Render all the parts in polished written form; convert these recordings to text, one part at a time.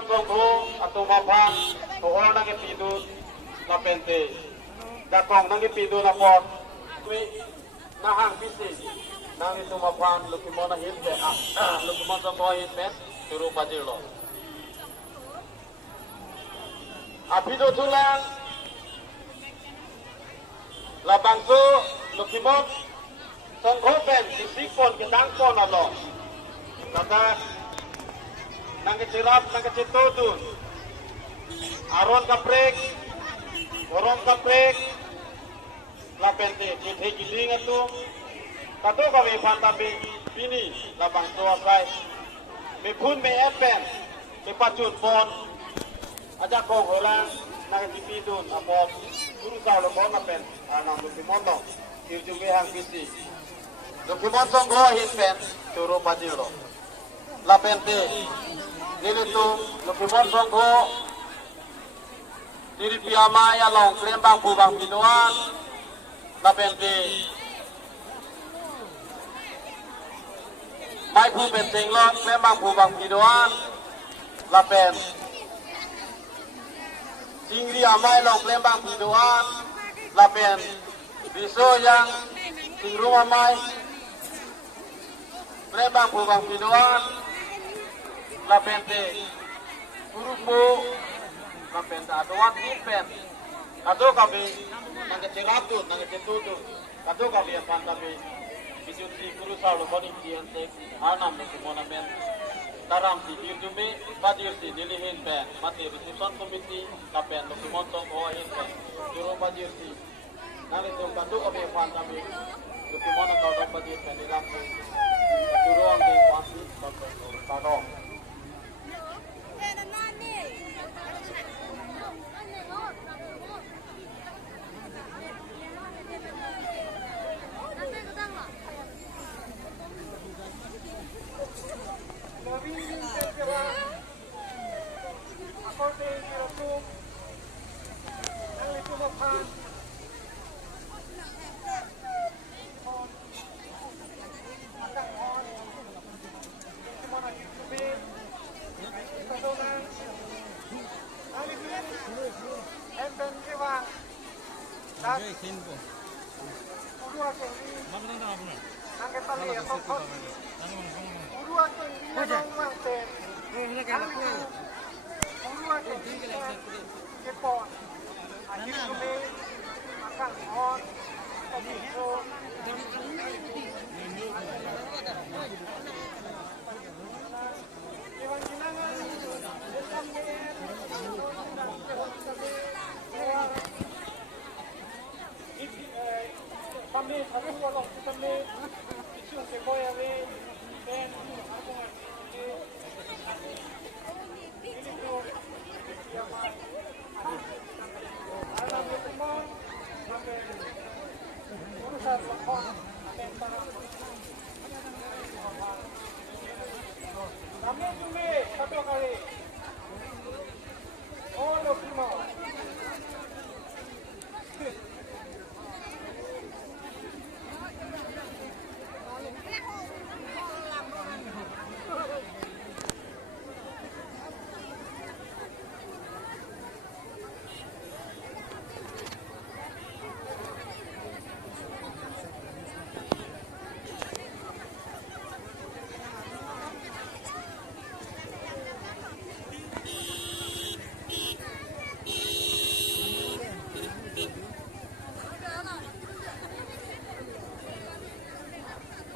Kimon Songho atau mapan orang nang ipidun na pente dakong nang ipidun na pot kwi nahang bisi nang itu mapan lu Kimon na hilpe lu Kimon Songho hilpe turu pajilo apido tulang labang tu lu Kimon Songho pen disikon kedangkon alo kata nang kecirap nang kecitudun aron kaprek borong kaprek lapente kidhe giling atu kato kami pantabi pini labang suasai me pun me epen me pacun pon aja kong orang nang dipidun apa guru kau lo pon apen anang lukimondo kirjume hang bisi lukimondo Songho hinpen turu pajilo lapente nili tu Kimon Songho diri piama ya long klembang bubang pinuan lapente mai pu benteng long klembang bubang pinuan lapen singri amai long klembang pinuan lapen biso yang singrung amai klembang bubang pinuan lapente gurumu lapente adoan ipen kado kami nangeceratut nangecetutu kado kami yang pantabi bijuti guru salu koni kiante anam Kimona men taram di dirjume badir si dilihin pen mati bisutan komiti kapen Kimon Songho hin pen juru badir si nali tu kado kami yang pantabi Kimona kau dong badir pen dilampung juru angke pasti kado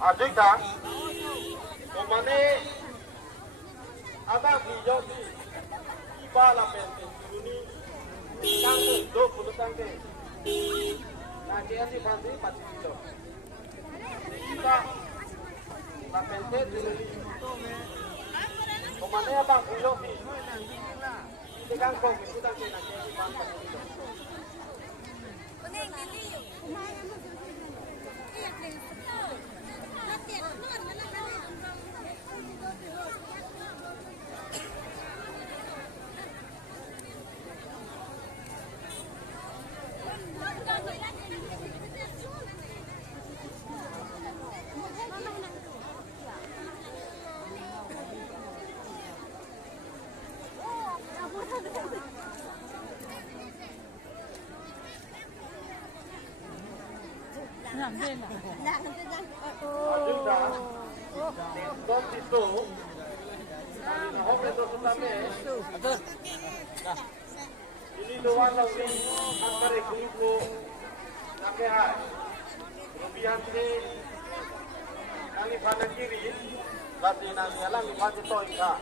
adik dah, omane ada video di iba la penting ini tanggung dua puluh tanggung, nanti nanti pasti pasti video. Kita la penting ini, omane ada video di, kita tanggung itu tanggung nanti pasti video. Ajuda, Don Tito, Hometo Sutame, ini doa lagi angkare grupo Nakehai, Rubihan si Nali Panan Kiri, Bati Nali Alang Bati Toika,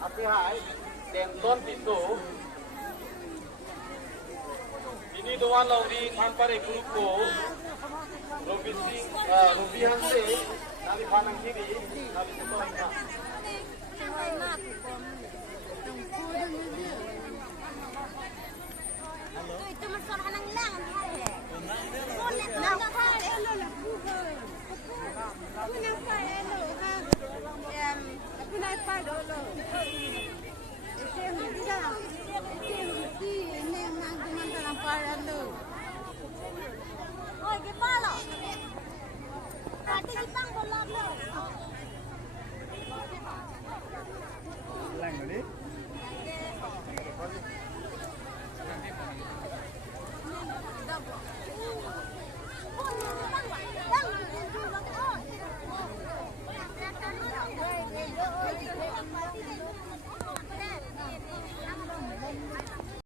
Nakehai, dan Don Tito. Ini doa lagi angkare grupo Rubihan si Nali Panan Kiri, Nali Toika. Itu masuk hanang lang. Nak pa elo la buhay. Aku nak pa elo ha. Aku nak pa dolo. Ese mira. Ese mesti ini mang dalam pa elo. Oi, ke palo. Pati kita bola lo. Lang ni.